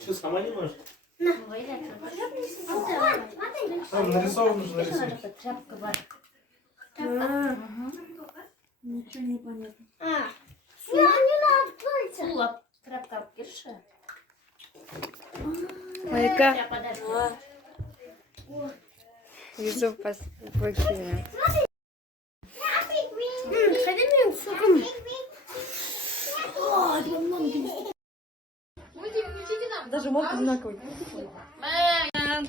Что, сама не можешь? Там нарисовано же нарисовано. Тряпка бар. Ничего не понятно. Сула. Тряпка кирша. Майка, Я подожди. Юзуп покинула. Ходи мне соком. Даже мог знаковый. Мам,